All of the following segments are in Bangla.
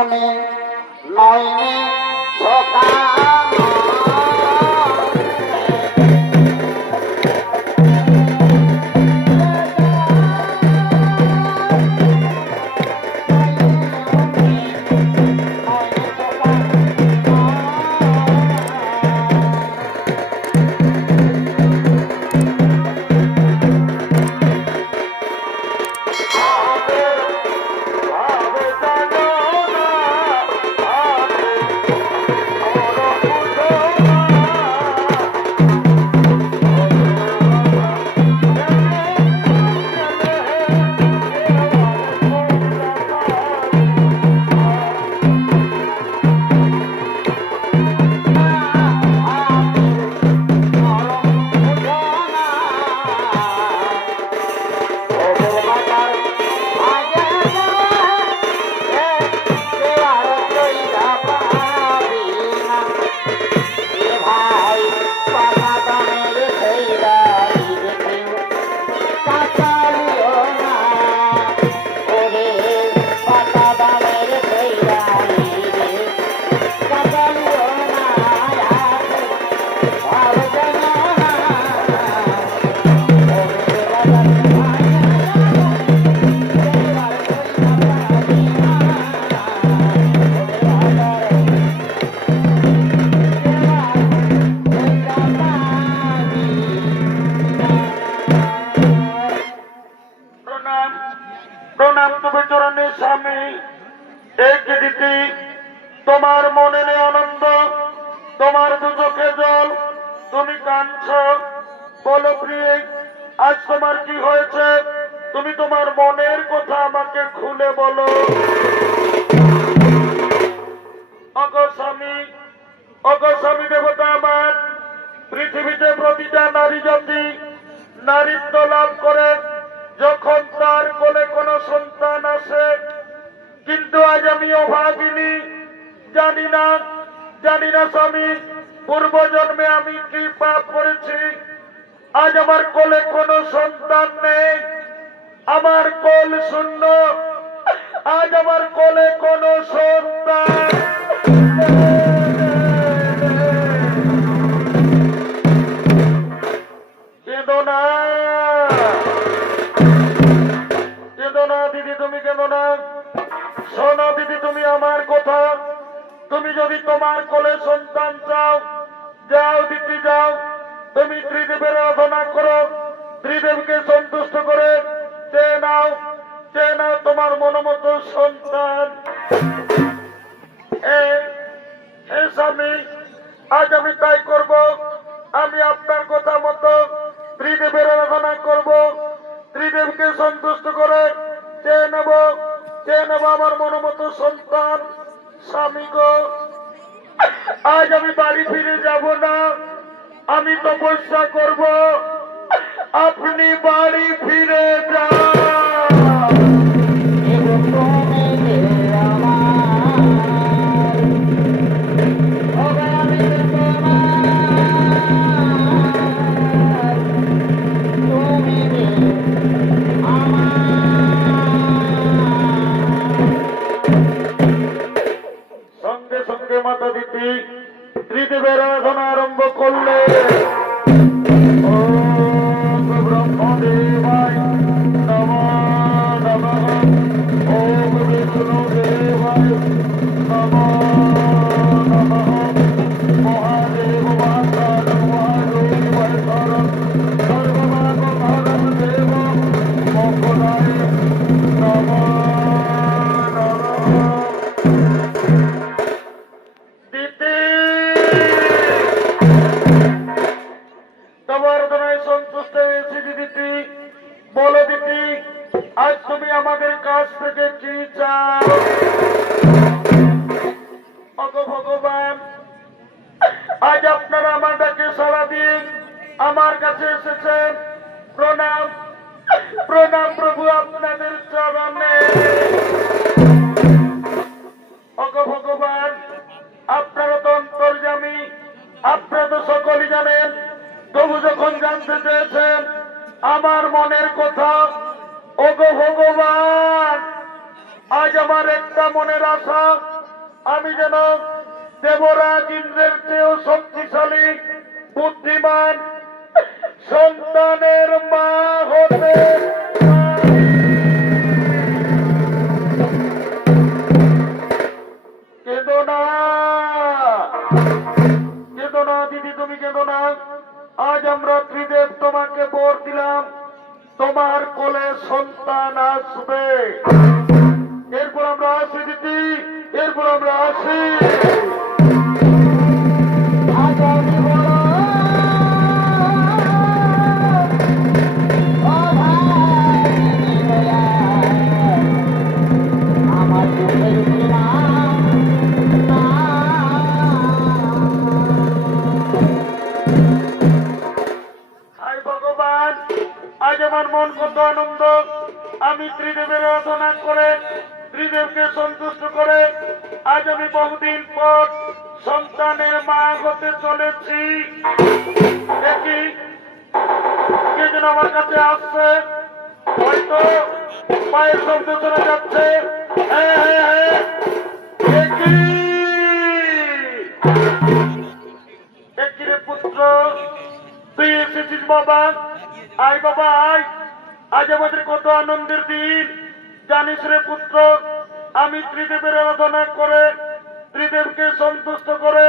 মনে নয়নে সকাল প্রণাম তবে চরণে স্বামী এক দিতে তোমার মনে নেই আনন্দ, তোমার দু চোখে জল, তুমি কাঁদছ। বলো প্রিয়ে, আজ তোমার কি হয়েছে? তুমি তোমার মনের কথা আমাকে খুলে বলো। অগস্বামী দেবতা আমার, পৃথিবীতে প্রতিটা নারী জাতি নারীত্ব লাভ করে যখন তার কোলে কোনো সন্তান আসে, কিন্তু আজ আমি অভাগিনী। জানি না স্বামী, পূর্ব জন্মে আমি কি পাপ করেছি। আজ আমার কোলে কোনো সন্তান নেই, আমার কোল শূন্য। আজ আমার কোলে কোনো সন্তান কেঁদো না দিদি, তুমি কেঁদো না। শোনো দিদি, তুমি আমার কথা। তুমি যদি তোমার কোলে সন্তান চাও, যাও দিদি যাও, তুমি ত্রিদেবের আরাধনা করো, ত্রিদেবকে সন্তুষ্ট করে চেয়ে নাও তোমার মনোমতো সন্তান। স্বামী, আজ আমি তাই করব। আমি আপনার কথা মতো ত্রিদেবের আরাধনা করব, ত্রিদেবকে সন্তুষ্ট করে চেয়ে নেব আমার মনোমতো সন্তান। স্বামী গো, আজ আমি বাড়ি ফিরে যাব না, আমি তপস্যা করব। আপনি বাড়ি ফিরে যান। সঙ্গে সঙ্গে মাতা দিতি ত্রিদেবের আরাধনা আরম্ভ করলে। ওম ব্রহ্মদেবায় নমো নমঃ, ওম বিষ্ণুদেবায় নমো নমঃ, মহাদেব মাতার মহাদেবায় শরণ, সর্বভাগ ভারত দেব মঙ্গলায় নমো নমঃ। তোমার দ্বারাই সন্তুষ্ট হয়েছি দিদি। বলো দিদি, আজ তুমি আমাদের কাছ থেকে কি চাও? ভগবান, আজ আপনারা আমার ডাকে সাড়া দিয়ে আমার কাছে এসেছেন। প্রণাম প্রভু আপনাদের চরণে। ভগবান, আপনারা তো অন্তর্যামী, আপনারা তো সকলেই জানেন। তবু যখন জানতে চেয়েছেন আমার মনের কথা, ওগো ভগবান, আজ আমার একটা মনের আশা আমি যেন দেবরাজ ইন্দ্রের চেয়েও শক্তিশালী বুদ্ধিমান সন্তানের মা হতে কেঁদো না, কেঁদো না দিদি, তুমি কেঁদো না। আজ আমরা ত্রিদেব তোমাকে বর দিলাম, তোমার কোলে সন্তান আসবে। এরপর আমরা আসি দিদি, এরপর আমরা আসি। আজ আমি বড় ও ভাই আমার চোখের দিলাম না। হায় ভগবান, আজ আমার মন কত আনন্দ। আমি ত্রিদেবের আরাধনা করে ত্রিদেবকে সন্তুষ্ট করে আজ আমি বহুদিন পর সন্তানের মা হতে চলেছি। দেখি কে যেন আমার কাছে আসছে, হয়তো পায়ের শব্দ শোনা যাচ্ছে। হ্যাঁ হ্যাঁ হ্যাঁ, দেখি দেখি রে পুত্র, তুই এসেছিস বাবা। আয় বাবা আয়, আজ আমাদের কত আনন্দের দিন জানিস রে পুত্র। আমি ত্রিদেবের আরাধনা করে ত্রিদেবকে সন্তুষ্ট করে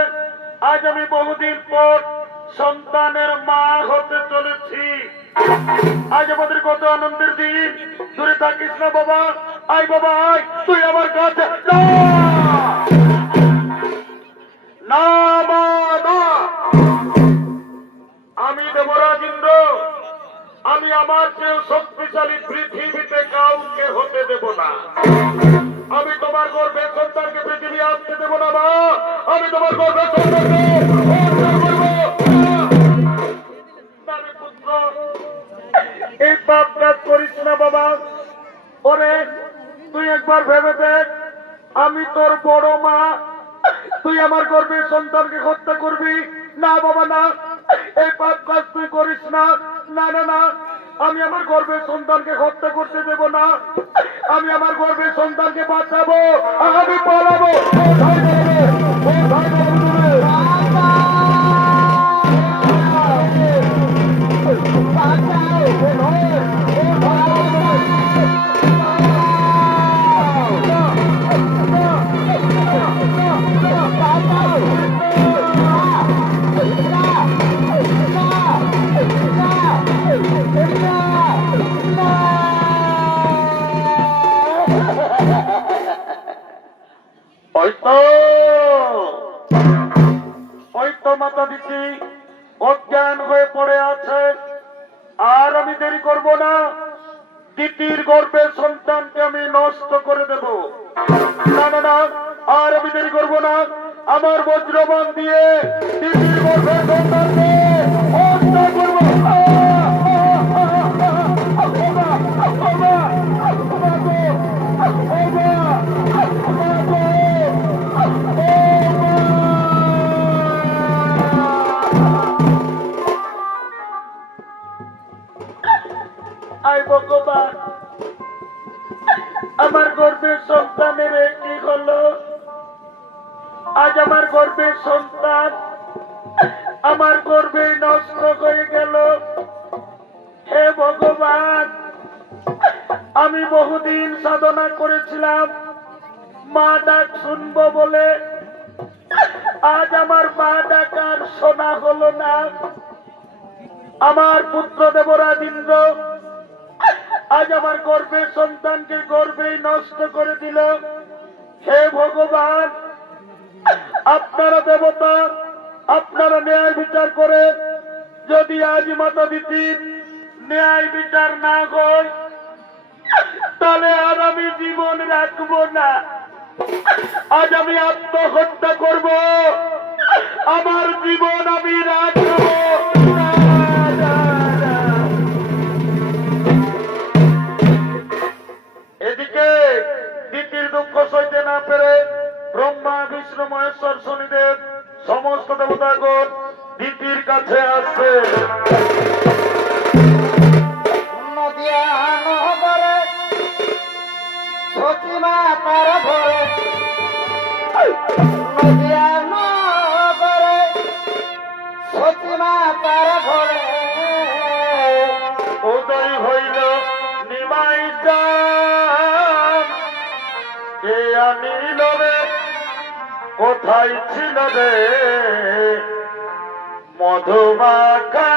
আজ আমি বহুদিন পর সন্তানের মা হতে চলেছি। আজ আমাদের কত আনন্দের দিন। দূরে থাকিস না বাবা, আয় বাবা আয়, তুই আমার কাছে না না মা, না। আমি দেবরাজ ইন্দ্র, আমি আমার চেয়ে শক্তিশালী পৃথিবীতে কাউকে হতে দেব না। আমি তোমার গর্ভের সন্তানকে পৃথিবী আসতে দেব না মা। আমি তোমার গর্ভের সন্তানকে হত্যা করব না রে পুত্র। এই পাপ কাজ করিস না বাবা। ওরে তুই একবার ভেবে দেখ, আমি তোর বড় মা, তুই আমার গর্ভের সন্তানকে হত্যা করবি না বাবা না। এই পাপ কাজ তুই করিস না। না না না, আমি আমার গর্ভের সন্তানকে হত্যা করতে দেব না। আমি আমার গর্ভের সন্তানকে বাঁচাবো, আমি পালাবো। হয়তো মাতা দিদি অজ্ঞান হয়ে পড়ে আছে। আর আমি দেরি করব না, দিদির গর্ভের সন্তানকে আমি নষ্ট করে দেব। না না না, আর আমি দেরি করব না, আমার বজ্রবাণ দিয়ে দিদির গর্ভের সন্তানকে হত্যা করব। আয় ভগবান, আমার গর্ভের সন্তানের কি হলো? আজ আমার গর্ভের সন্তান আমার গর্ভে নষ্ট হয়ে গেল। হে ভগবান, আমি বহুদিন সাধনা করেছিলাম মা ডাক শুনবো বলে, আজ আমার মা ডাক আর শোনা হলো না। আমার পুত্র দেবরাজ ইন্দ্র আজ আমার গর্ভের সন্তানকে গর্ভেই নষ্ট করে দিল। হে ভগবান, আপনারা দেবতা, আপনারা ন্যায় বিচার করে যদি আজ মাতা দিদির ন্যায় বিচার না হয়, তাহলে আর আমি জীবন রাখবো না। আজ আমি আত্মহত্যা করব, আমার জীবন আমি রাখবো না। এদিকে দিদির দুঃখ সইতে না পেরে ব্রহ্মা বিষ্ণু মহেশ্বর শনিদেব সমস্ত দেবতাগণ দিদির কাছে আসছে। নদিয়া নহবরে সচিমা তার ঘরে নদিয়া নগরে সতীমা তার ঘরে উদয় হইল নিমাই চাঁদ, কে আনিল রে, কোথায় ছিল রে মধুমাখা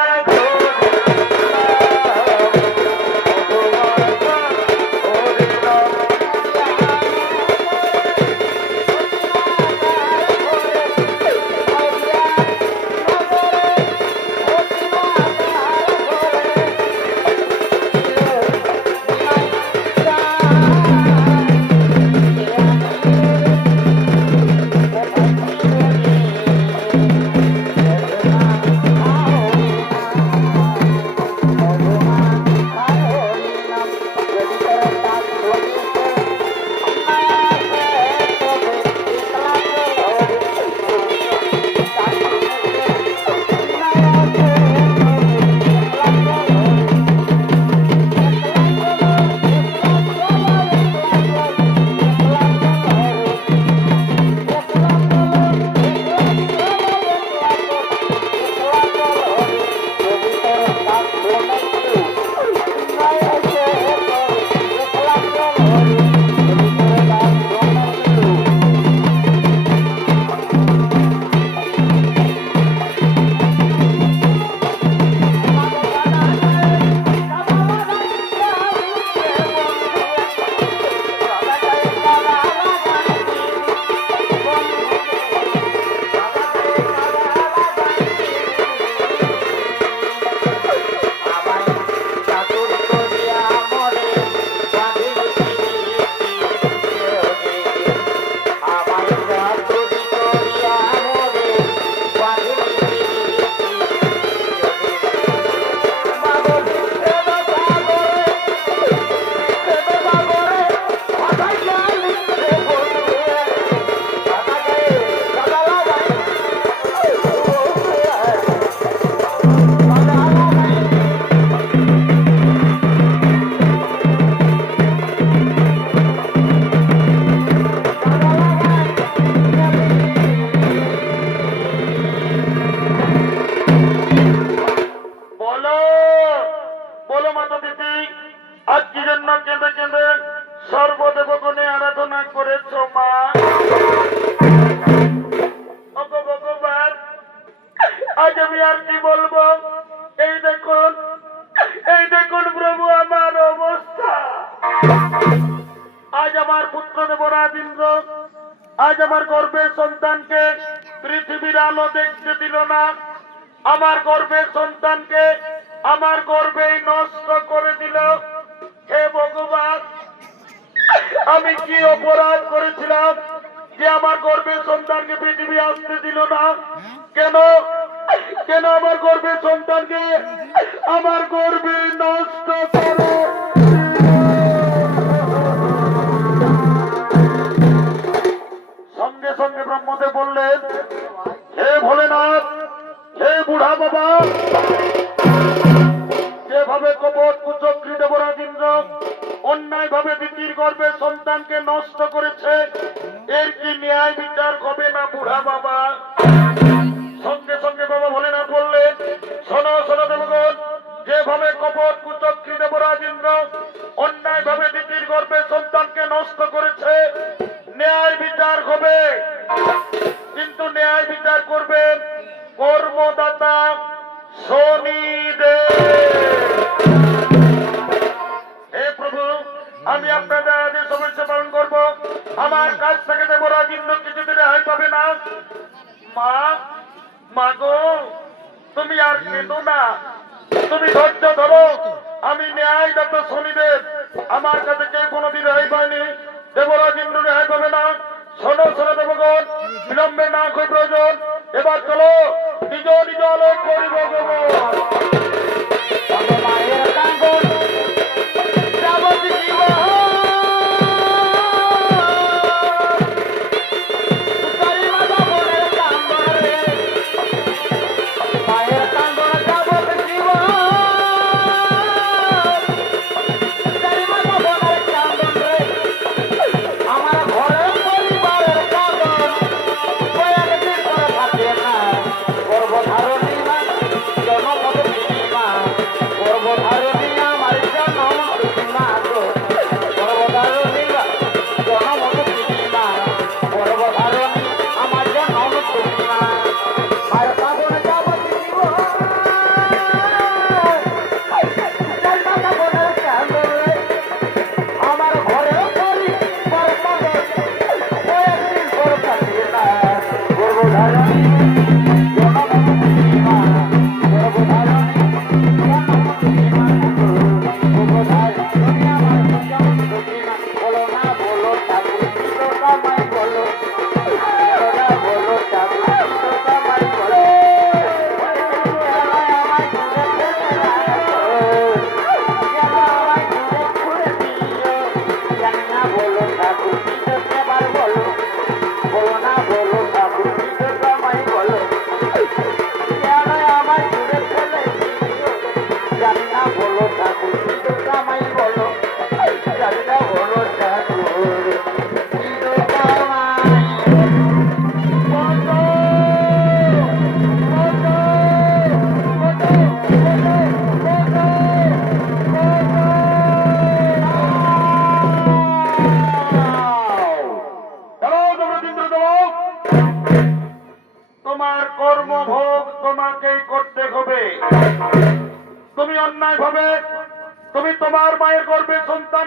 সর্বদেবগণে আরাধনা করেছ মা। ওগো ভগবান, আজ আমি আর কি বলবো? এই দেখুন প্রভু আমার অবস্থা। আজ আমার পুত্র দেবরাজ ইন্দ্র আজ আমার গর্ভের সন্তানকে পৃথিবীর আলো দেখতে দিল না। আমার গর্ভের সন্তানকে আমার গর্ভেই নষ্ট করে দিল। হে ভগবান, আমি কি অপরাধ করেছিলাম যে আমার গর্ভের সন্তানকে পৃথিবী আসতে দিল না? কেন কেন আমার গর্ভের সন্তানকে আমার গর্ভে নষ্ট করো? সঙ্গে সঙ্গে ব্রহ্মদেব বললেন, হে ভোলেনাথ, হে বুড়া বাবা, যেভাবে কপট কুচক্রী দেবরাজ ইন্দ্র অন্যায় ভাবে দিদির গর্ভে সন্তানকে নষ্ট করেছে, এর কি ন্যায় বিচার হবে না বুড়া বাবা? সঙ্গে সঙ্গে বাবা ভোলেনাথ বললেন, শোনো শোনো দেবগণ, যেভাবে কপট কুচক্রী দেবরাজ ইন্দ্র অন্যায় ভাবে দিদির গর্ভে সন্তানকে নষ্ট করেছে, ন্যায় বিচার হবে, কিন্তু ন্যায় বিচার করবেন কর্মদাতা শনিদেব। হে প্রভু, আমি আপনাদের আদেশ অবশ্যই পালন করবো। আমার কাছ থেকে দেবরাজ ইন্দ্র কিছুদিন রেহাই পাবে না। মা, মা গো, তুমি আর কেঁদো না, তুমি ধৈর্য ধরো। আমি ন্যায়দাতা শনিদেব, আমার কাছে কেউ কোনোদিন রেহাই পায়নি। দেবরাজ ইন্দ্র রেহাই পাবে না। শোনো শোনো দেবগণ, বিলম্বে না কই প্রয়োজন, এবার চলো নিজ নিজ আলোক করি ভগবান। মায়ের কাঙ্গন যাবতীয় জীবন সুতারি মাতা বোনের কান্দরে, মায়ের কাঙ্গন যাবতীয় জীবন সুতারি মাতা বোনের কান্দরে, আমার ঘরের পরিবারের কান্দন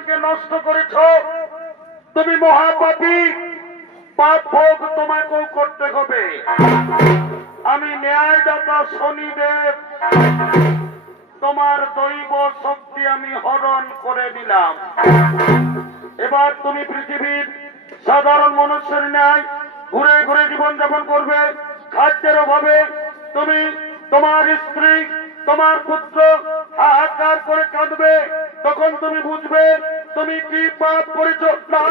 সন্তানকে নষ্ট করেছ, তুমি মহাপাপী, পাপ ভোগ তোমাকেও করতে হবে। আমি ন্যায়দাতা শনিদেব তোমার দৈব শক্তি আমি হরণ করে দিলাম। এবার তুমি পৃথিবীর সাধারণ মানুষের ন্যায় ঘুরে ঘুরে জীবনযাপন করবে। খাদ্যের অভাবে তুমি, তোমার স্ত্রী, তোমার পুত্র হাহাকার করে কাঁদবে। তখন তুমি বুঝবে তুমি কি পাপ করেছ। না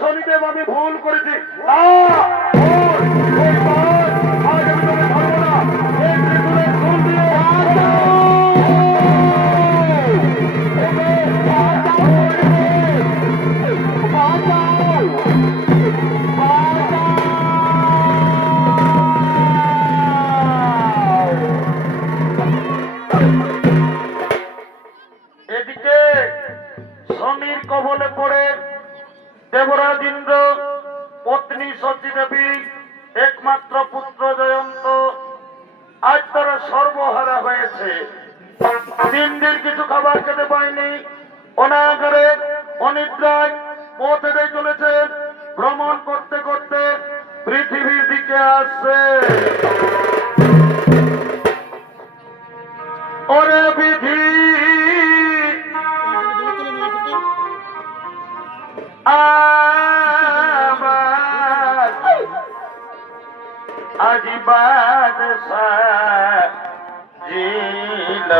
শনিদেব, আমি ভুল করেছি। না, ভুল, এই পাপ, আজ আমি তোকে ধরবো না। এই ত্রিশূলের ফুল দিয়ে এদিকে শনির কবলে পড়ে দেবরাজ ইন্দ্র, পত্নী সতী দেবী, একমাত্র পুত্র জয়ন্ত আজ তারা সর্বহারা হয়েছে। 3 দিন কিছু খাবার খেতে পায়নি, অনাহারে অনিদ্রায় পথ হেঁটে চলেছে। ভ্রমণ করতে করতে পৃথিবীর দিকে আসছে। ওরে বিধি আমার আজি বাদশাহ জিল,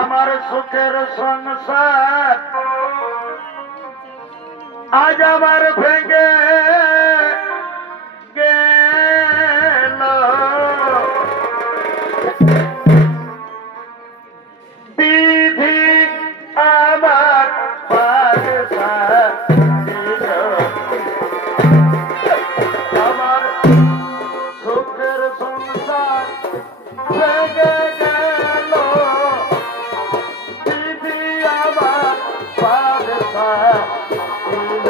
আমার সুখের সংসার আজ আমার ভেঙে গেল। বিধি আমার বাদশাহ দিল, আমার সুখের সংসার ভেঙে গেল। বিধি আমার বাদশাহ দিল,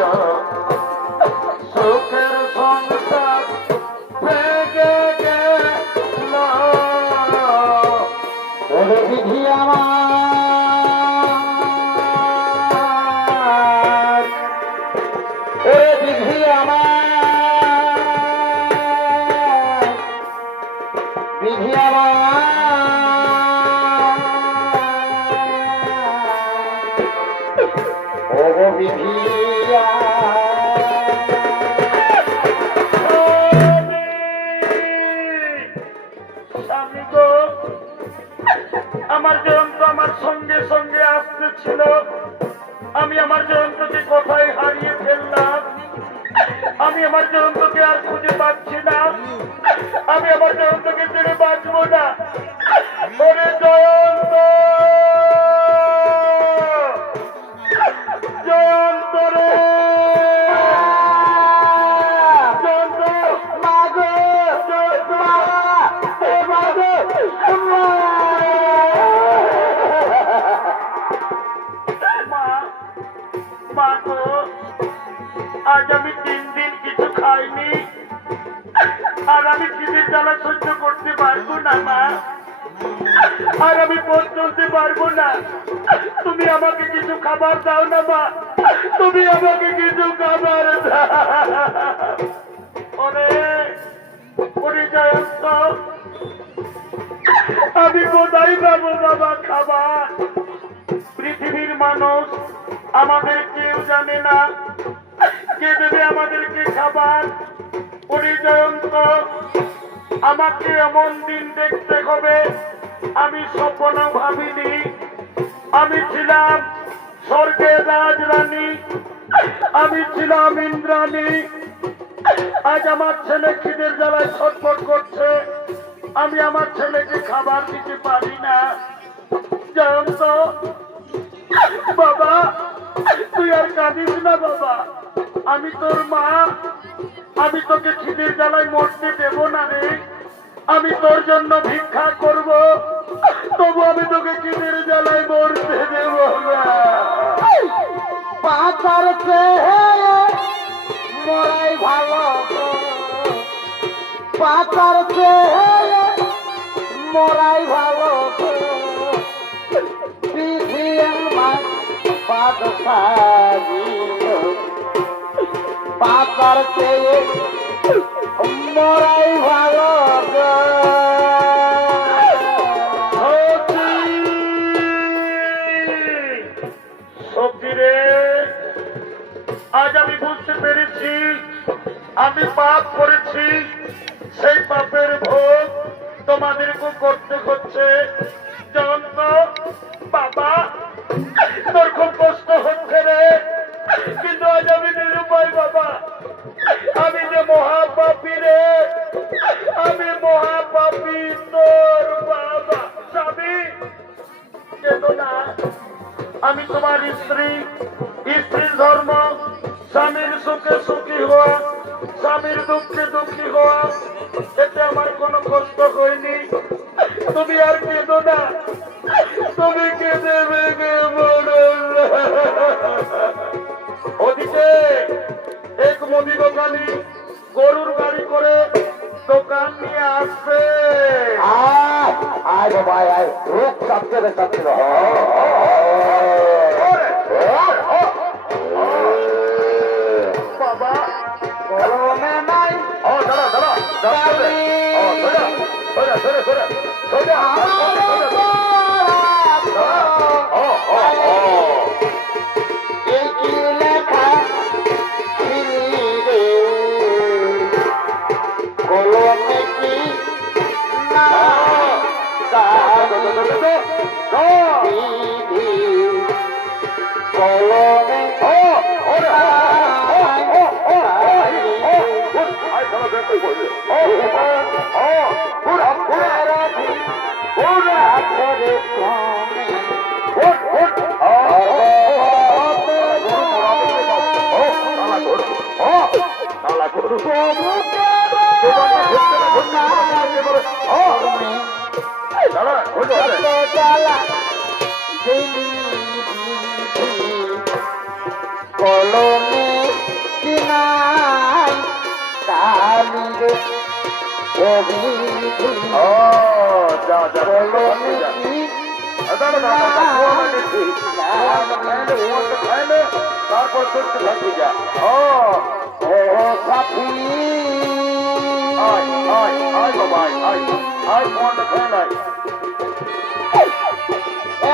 সুখের সংসার ভেঙে গেল। ওরে বিধি আমার, ওরে বিধি আমার, বিধি আমার, ও বিধি স্বামী গো, আমার জয়ন্ত আমার সঙ্গে সঙ্গে আসতেছিল, আমি আমার জয়ন্তকে কোথায় হারিয়ে ফেললাম। আমি আমার জয়ন্তকে আর খুঁজে পাচ্ছি না। আমি আমার জয়ন্তকে ছেড়ে বাঁচবো না। ওরে জয়ন্ত, জয়ন্ত রে, জয়ন্ত, মা গো, জয়ন্ত, মা গো, মা, মা গো, আজ আমি 3 দিন কিছু খাইনি, আর আমি খিদের জ্বালা সহ্য করতে পারবো না মা, আর আমি পথ চলতে পারবো না। তুমি আমাকে কিছু খাবার দাও না মা, তুমি আমাকে কিছু খাবার দাও। ওরে, ওরে জয়ন্ত, আমি কোথায় পাবো বাবা খাবার? পৃথিবীর মানুষ আমাদের কেউ জানে না, কে দেবে আমাদেরকে খাবার? ওরে জয়ন্ত, আমাকে এমন দিন দেখতে হবে আমি স্বপ্ন ভাবিনি। আমি ছিলাম স্বর্গের রাজরানী, আমি ছিলাম ইন্দ্রাণী। আজ আমার ছেলে খিদের জ্বালায় ছটফট করছে, আমি আমার ছেলেকে খাবার দিতে পারি না। জয়ন্ত বাবা, তুই আর কাঁদিস না বাবা, আমি তোর মা, আমি তোকে খিদের জ্বালায় মরতে দেব না রে। আমি তোর জন্য ভিক্ষা করব, তবু আমি তোকে খিদের জ্বালায় মরতে দেব না। পাতার চেয়ে মরাই ভালো, পাতার চেয়ে মরাই ভালো, সাদ সাজিল পাতার চেয়ে মরাই ভালো গো। সত্যি রে, আজ আমি বুঝতে পেরেছি আমি পাপ করেছি, সেই পাপের ভোগ তোমাদেরকে করতে হচ্ছে। জান তো বাবা, তোর খুব কষ্ট হচ্ছে রে, কিন্তু আজ আমি নিরুপায় বাবা। আমি যে মহাপাপী রে, আমি মহাপাপী তোর বাবা। স্বামী কেন না, আমি তোমার স্ত্রী, স্ত্রীর ধর্ম স্বামীর সুখে সুখী হওয়া, স্বামীর দুঃখে দুঃখী হওয়া, এতে আমার কোনো কষ্ট হয়নি। তুমি আর কেঁদো না, তুমি কেঁদে ভেঙে মরো না। ওদিকে এক মুদি দোকানি গরুর গাড়ি করে দোকান নিয়ে আসবে। আয় আয় বাবা আয়, রূপ চাপতে রে চাপতে রে। বাবা গরমে নাই দাঁড়া দাঁড়া দাঁড়া, ধরে ধরে ধরে ধরে এই কি লেখা ছিলি রে, কলমে কি না বিধি, কলমে কলমে কিনাই কালি রে অভিধি, কলমে কি তারপর করতে থাকি যা। ও সাথী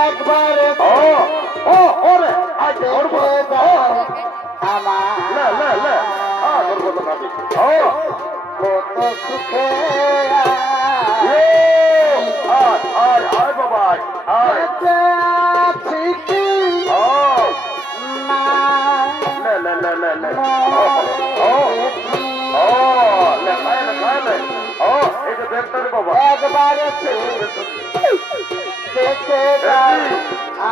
একবারে আমার কত সুখে আছি কি একবারে দেখে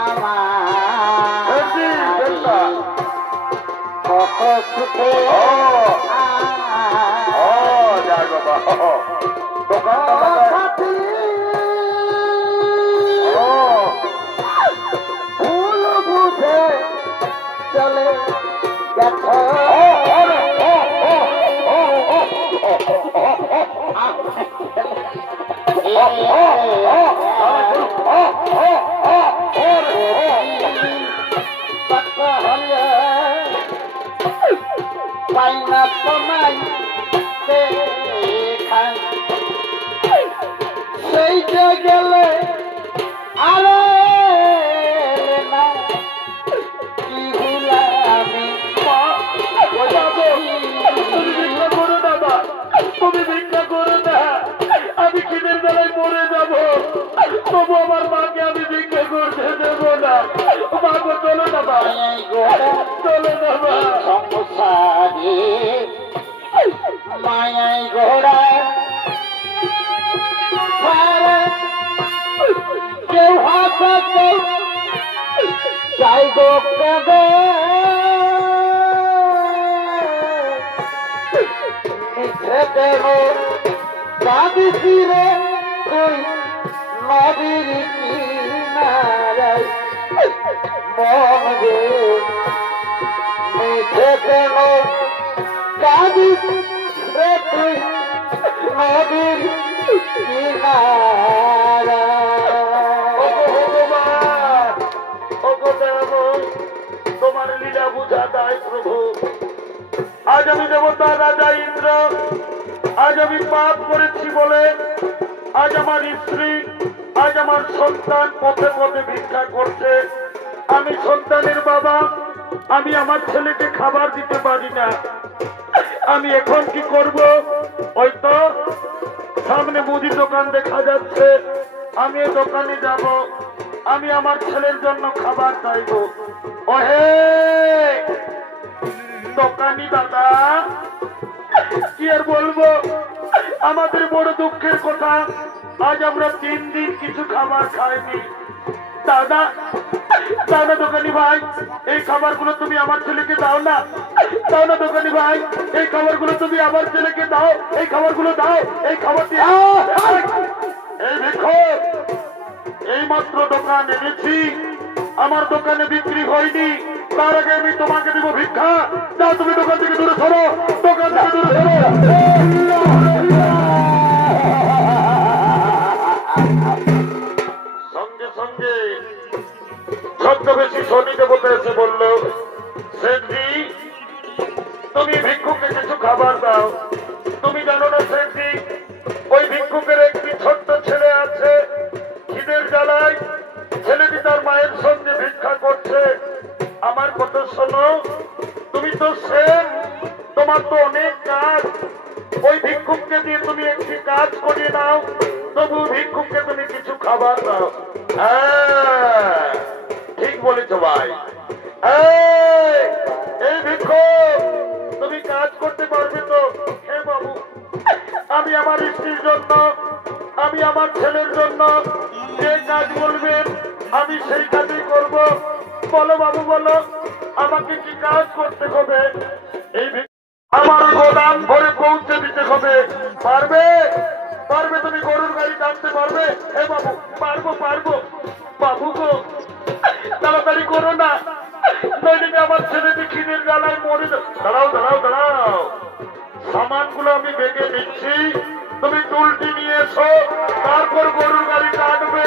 আমার কত সুখে সাথী ভুল বুঝে চলে গেছ পাই না তোমায় দেখা, সেই যে গেলে আরে না কি ভুলা আমি তুমি ভিক্ষা করো না, আমি খিদের বেলায় মরে যাব, তবু আমার মাকে আমি ভিক্ষা করতে দেবো না। মাগো চলো না মা, চলো না মা। সংসারে মায়াই ঘোড়া কেউ হাসাতে যাই গো কাঁদে, মিছে দেব কাঁদিছি রে তুই নদীর কিনারায় মন গে, মিছে দেব কাঁদিস রে তুই নদীর কিনারায়। দায় প্রভু। আজ আমি দেবতা রাজা ইন্দ্র, আজ আমি পাপ করেছি বলে আজ আমার স্ত্রী, আজ আমার সন্তান পথে পথে ভিক্ষা করছে। আমি সন্তানের বাবা, আমি আমার ছেলেকে খাবার দিতে পারি না। আমি এখন কি করব? ওই তো সামনে মুদির দোকান দেখা যাচ্ছে, আমি এই দোকানে যাব, আমি আমার ছেলের জন্য খাবার চাইব। ওহে দোকানি দাদা, কি আর বলবো, আমাদের বড় দুঃখের কথা, আজ আমরা 3 দিন কিছু খাবার খাইনি। দাদা দাদা দোকানি ভাই, এই খাবারগুলো তুমি আমার ছেলেকে দাও না। দাও না দোকানি ভাই, এই খাবারগুলো তুমি আমার ছেলেকে দাও, এই খাবারগুলো দাও, এই খাবার দিয়ে। এই ভিক্ষুক, এই মাত্র দোকান এনেছি, আমার দোকানে বিক্রি হয়নি, তার আগে আমি তোমাকে দেবো ভিক্ষা। যাও তুমি দোকান থেকে দূরে সরো, দোকান থেকে দূরে সরো। সঙ্গে সঙ্গে ছদ্মবেশী শনি দেবতা এসে বলল, শেঠজি তুমি ভিক্ষুককে কিছু খাবার দাও। তুমি জানো না শেঠজি, ওই ভিক্ষুকের একটি ছোট্ট ছেলে আছে, খিদের জ্বালায় ছেলেটি তার মায়ের সঙ্গে ভিক্ষা করছে। আমার কথা শোনো, তুমি তো সেম, তোমার তো অনেক কাজ, ওই ভিক্ষুককে দিয়ে তুমি একটি কাজ করিয়ে নাও, তবু ভিক্ষুককে তুমি কিছু খাবার দাও। হ্যাঁ ঠিক বলেছ ভাই। এই ভিক্ষুক, তুমি কাজ করতে পারবে তো? হ্যাঁ বাবু, আমি আমার স্ত্রীর জন্য, আমি আমার ছেলের জন্য যে কাজ বলবেন আমি সেই কাজই করব। বলো বাবু বলো, আমাকে কি কাজ করতে হবে? এই আমার গোদাম ভরে পৌঁছে দিতে হবে। পারবে? পারবে? তুমি গরুর গাড়ি টানতে পারবে? হে বাবু, পারবো পারবো। বাবু গো, তাড়াতাড়ি করো না, নইলে আমার ছেলেটি খিদের জ্বালায় মরে যাবে। দাঁড়াও দাঁড়াও দাঁড়াও, সামানগুলো আমি বেগে নিচ্ছি, তুমি টুলটি নিয়ে এসো, তারপর গরুর গাড়ি টানবে।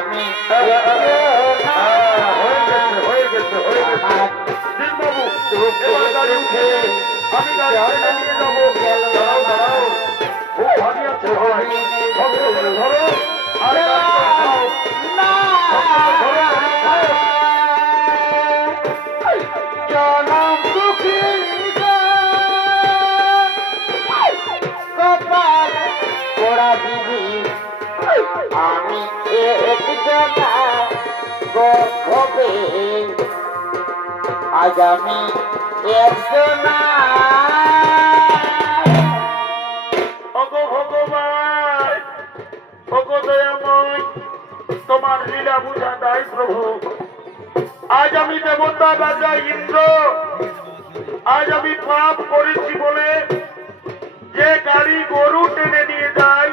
আমি আমি হয়ে গেছে দিনবাবু, এবার গাড়ি উঠে আমি গাড়ি নিয়ে যাবো। দাঁড়াও দাঁড়াও, খুব ভারী আছে ভাই, ধরো আরে আমি একজনা হবে, আজ আমি একজনা। ওগো ভগবান, ওগো দয়াময়, তোমার লীলা বুঝা দায় প্রভু। আজ আমি দেবতা রাজা ইন্দ্র, আজ আমি পাপ করেছি বলে যে গাড়ি গরু টেনে নিয়ে যায়,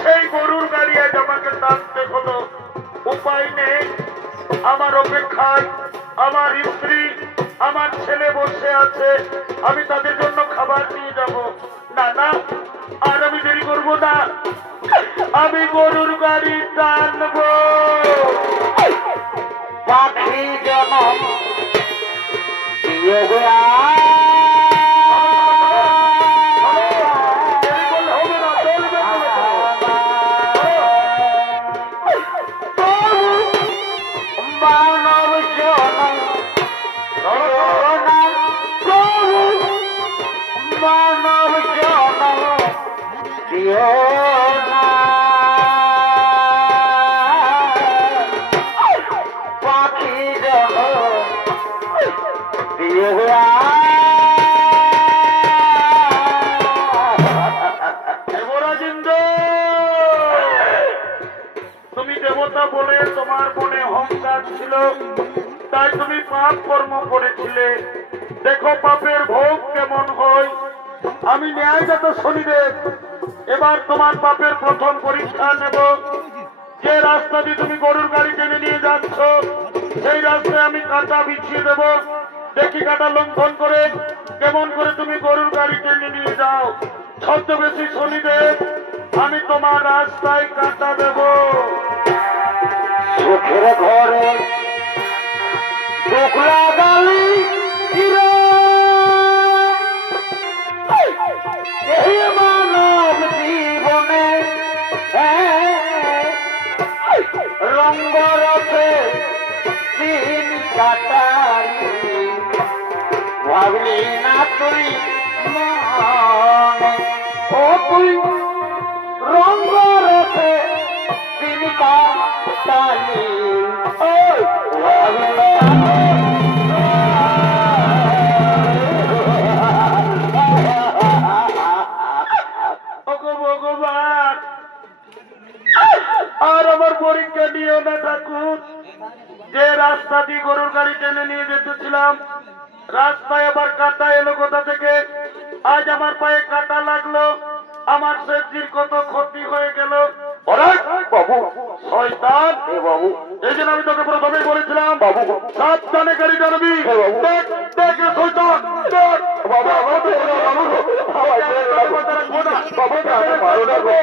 সেই গরুর গাড়ি আজ আমাকে টানতে হলো। উপায় নেই, আমার অপেক্ষায় আমার স্ত্রী, আমার ছেলে বসে আছে, আমি তাদের জন্য খাবার নিয়ে যাব। না না, আর আমি দেরি করবো না, আমি গরুর গাড়ি টানবো। পাখি জনম দিয়ে দিও না পাখি যেন দিও না দেবরাজেন্দ্র, তুমি দেবতা বলে তোমার মনে অহংকার ছিল, তাই তুমি পাপ কর্ম করেছিলে। দেখো পাপের ভোগ কেমন হয়। আমি ন্যায়গত শনিদেব এবার তোমার পাপের প্রথম পরীক্ষা নেব। যে রাস্তা দিয়ে তুমি গরুর গাড়ি টেনে নিয়ে যাচ্ছ সেই রাস্তায় আমি কাঁটা বিছিয়ে দেব। দেখি কাঁটা লঙ্ঘন করে কেমন করে তুমি গরুর গাড়ি টেনে নিয়ে যাও। ছদ্মবেশী শনিদেব, আমি তোমার রাস্তায় কাঁটা দেব। সুখের ঘরে দুঃখ লাগালি চিরা এই মানব জীবনে রঙ্গরথে দিন কাটালি ভাবলি না তুই মনে ও তুই রঙ্গরথে দিন কাটালি ভাবলি ভগবান, আর আমার পরীক্ষা নিও না ঠাকুর। যে রাস্তা দিয়ে গরুর গাড়ি টেনে নিয়ে যেতেছিলাম রাস্তায় আবার কাঁটা এলো কোথা থেকে। আজ আমার পায়ে কাঁটা লাগলো, আমার সবজির কত ক্ষতি হয়ে গেল। বাবু শয়তান, বাবু এই জন্য আমি তোকে প্রথমেই বলেছিলাম বাবু সাবধানে গাড়ি চালাবি। বাবু। দেখ দেখ এ শয়তান, দেখ। বাবা বাবু মারো না গো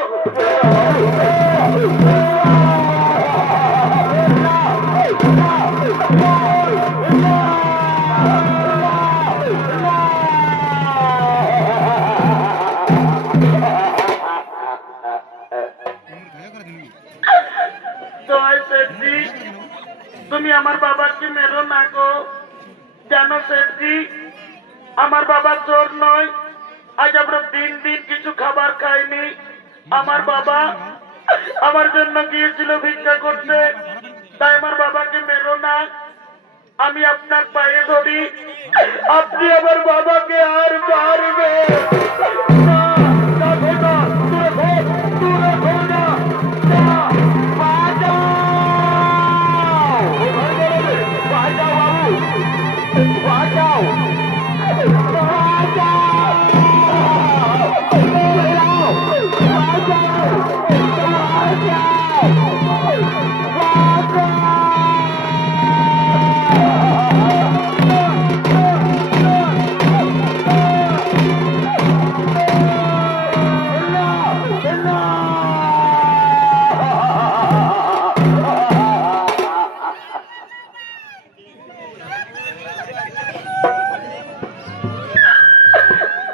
জয় শেঠজি, তুমি আমার বাবাকে মেরো না গো। জানো শেঠজি, আমার বাবা চোর নয়। আজ আমরা 3 দিন কিছু খাবার খাইনি। আমার বাবা আমার জন্য গিয়েছিল ভিক্ষা করতে, তাই আমার বাবাকে মেরো না। আমি আপনার পায়ে ধরি, আপনি আমার বাবাকে আর মারবে না। না, খোদা, দূরে খোদ, দূরে খোদা, না।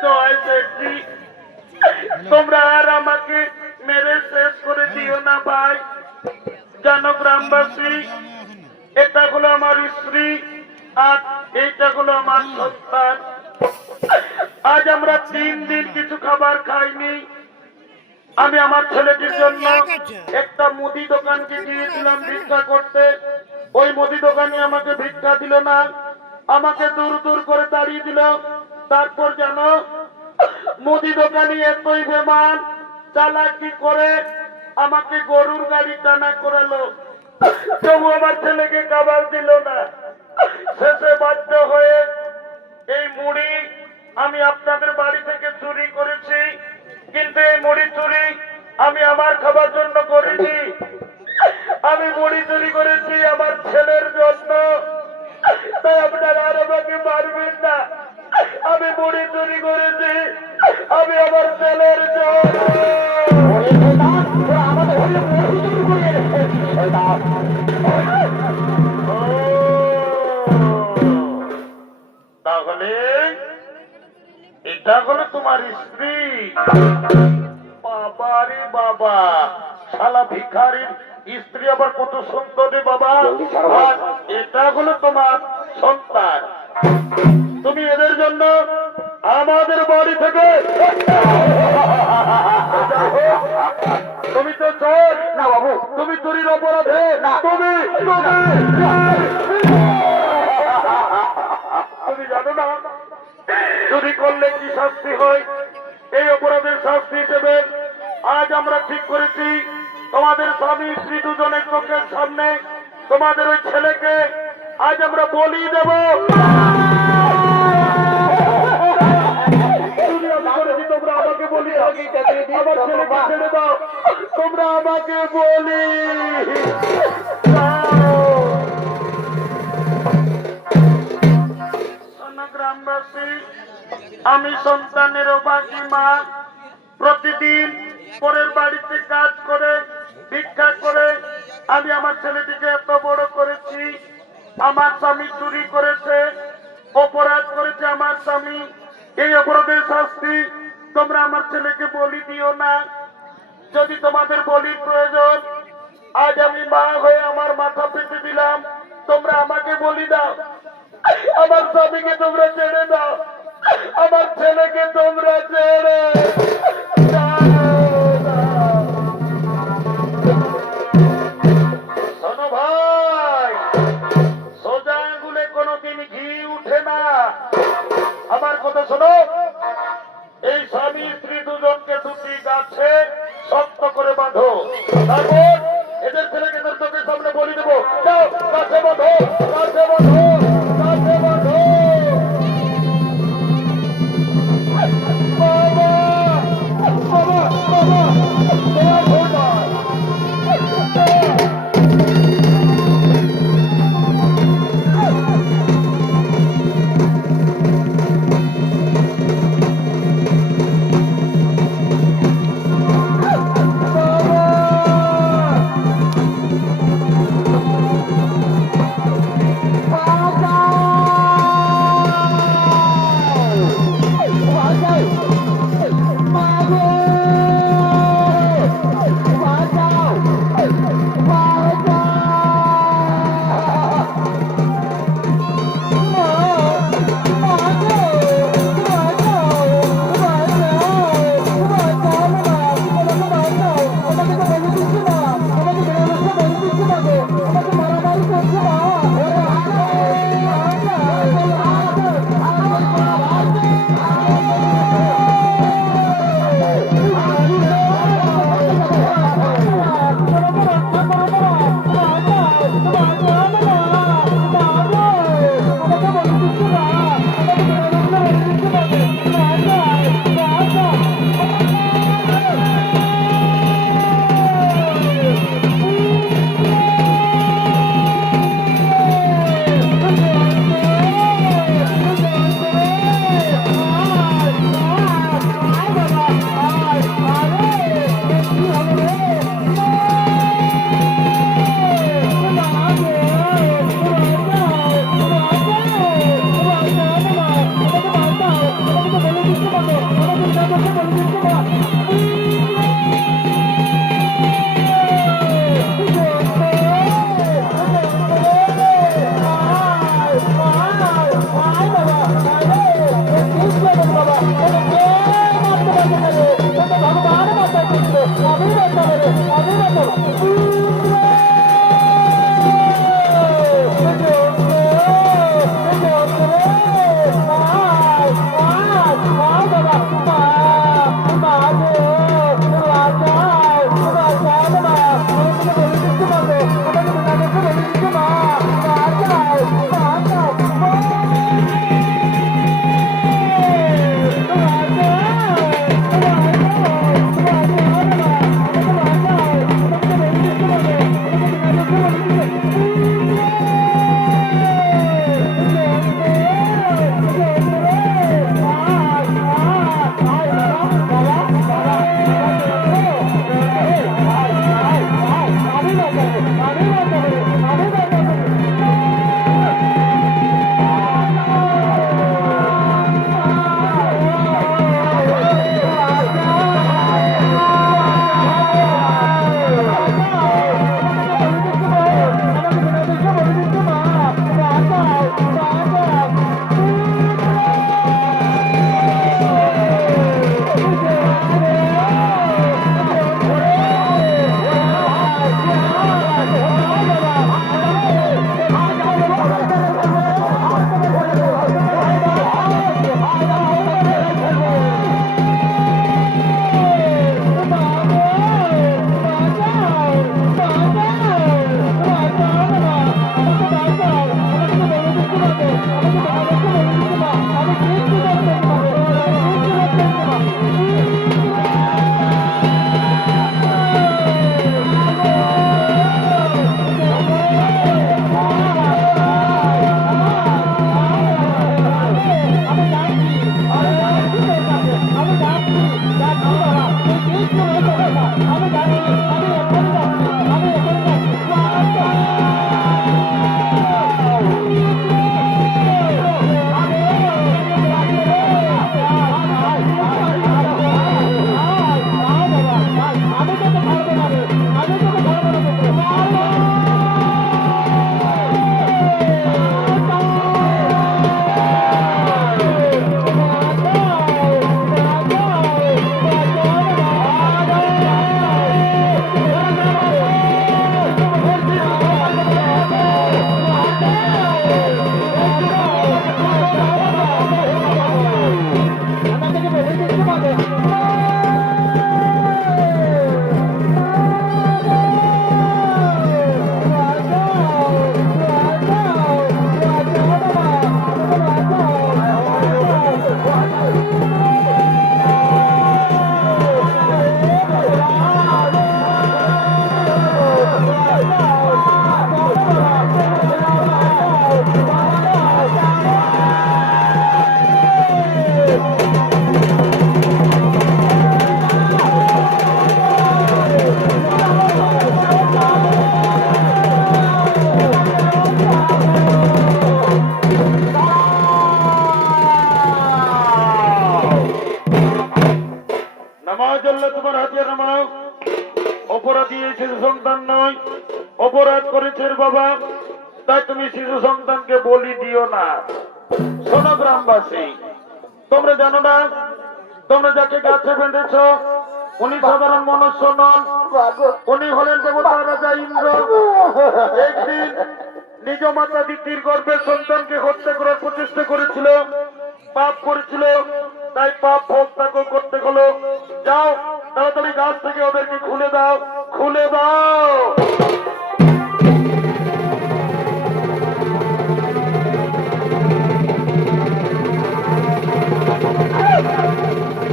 জয় শেঠজি, তোমরা আর আমাকে মেরে শেষ করে দিও না ভাই। জানো গ্রামবাসী, এটা হলো আমার স্ত্রী আর এইটা হলো আমার সন্তান। আজ আমরা 3 দিন কিছু খাবার খাইনি। আমি আমার ছেলেটির জন্য একটা মুদি দোকানকে গিয়েছিলাম ভিক্ষা করতে। ওই মুদি দোকানি আমাকে ভিক্ষা দিল না, আমাকে দূর দূর করে তাড়িয়ে দিল। তারপর জানো, মুদি দোকানি এতই বেমান চালাকি করে আমাকে গরুর গাড়ি টানা করালো। তবু আমার ছেলেকে খাবার দিল না। শেষে বাধ্য হয়ে এই মুড়ি আমি আপনাদের বাড়ি থেকে চুরি করেছি, কিন্তু এই মুড়ি চুরি আমি আমার খাবার জন্য করিনি। আমি মুড়ি চুরি করেছি আমার ছেলের জন্য। তাই আপনারা আর আমাকে মারবেন না। আমি মুড়ি চুরি করেছি আমি আমার ছেলের জন্য। তাহলে এটা হলো তোমার স্ত্রী? বাবা রে বাবা, শালা ভিখারির স্ত্রী আবার কত সুন্দর রে বাবা। আর এটা হলো তোমার সন্তান। তুমি এদের জন্য আমাদের বাড়ি থেকে তুমি তো চোর। না বাবু, তুমি চুরির অপরাধে। না। তুমি তুমি জানো না চুরি করলে কি শাস্তি হয়? এই অপরাধের শাস্তি হিসেবে আজ আমরা ঠিক করেছি তোমাদের স্বামী স্ত্রী দুজনের চোখের সামনে তোমাদের ওই ছেলেকে আজ আমরা বলি দেব। চুরি আমি করেছি, তোমরা আমাকে বলি দাও। আমার ছেলেকে ছেড়ে দাও, তোমরা আমাকে বলি দাও। গ্রামবাসী, আমি সন্তানের অভাগী মা, প্রতিদিন পরের বাড়িতে কাজ করে ভিক্ষা করে আমি আমার ছেলেটিকে এত বড় করেছি। আমার স্বামী চুরি করেছে, অপরাধ করেছে আমার স্বামী। এই অপরাধের শাস্তি তোমরা আমার ছেলেকে বলি দিও না। যদি তোমাদের বলির প্রয়োজন, আজ আমি মা হয়ে আমার মাথা পেতে দিলাম, তোমরা আমাকে বলি দাও। আমার স্বামীকে তোমরা ছেড়ে দাও, আমার ছেলেকে তোমরা ছেড়ে শোনো ভাই, সোজা আঙ্গুলে কোনোদিন ঘি উঠে না। আমার কথা শোনো, এই স্বামী স্ত্রী দুজনকে দুটি গাছে শক্ত করে বাঁধো, তারপর এদের ছেলেকে এদের চোখের সামনে বলি দেবো। যাও, গাছে বাঁধো, গাছে বাঁধো, গাছে বাঁধো। বাবা, বাবা, বাবা, তোমার ভুল নয়। নামাজ আল্লাহ তোমার হাতে নামাও। অপরাধী এই শিশু সন্তান নয়, অপরাধ করেছে এর বাবা, তাই তুমি শিশু সন্তানকে বলি দিও না। শোনো গ্রামবাসী, তোমরা জানো না, তোমরা যাকে গাছে বেঁধেছ উনি সাধারণ মনুষ্য নন, উনি হলেন দেবতার রাজা ইন্দ্র। একদিন নিজ মাতা দিদির গর্ভের সন্তানকে হত্যা করার প্রচেষ্টা করেছিল, পাপ করেছিল, তাই পাপ ভোগ তাকে করতে হলো। যাও তাড়াতাড়ি গাছ থেকে ওদেরকে খুলে দাও, খুলে দাও।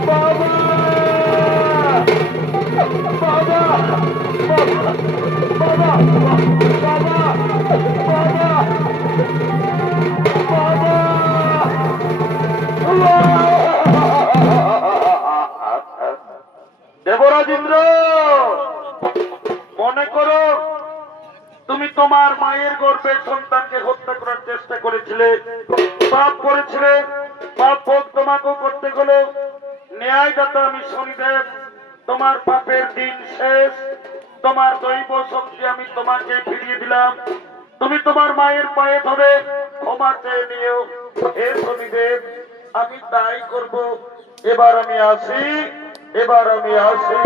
বাবা বাবা বাবা বাবা দেবরাজ ইন্দ্র, মনে করো তুমি তোমার মায়ের গর্ভের সন্তানকে হত্যা করার চেষ্টা করেছিলে, পাপ করেছিলে, পাপ ভোগ তোমাকেও করতে হলো। ন্যায়দাতা আমি শনিদেব, তোমার পাপের দিন শেষ, তোমার দৈব শক্তি আমি তোমাকে ফিরিয়ে দিলাম। তুমি তোমার মায়ের পায়ে ধরে ক্ষমা চেয়ে নিও। হে শনিদেব, আমি তাই করব। এবার আমি আসি, এবার আমি আসি।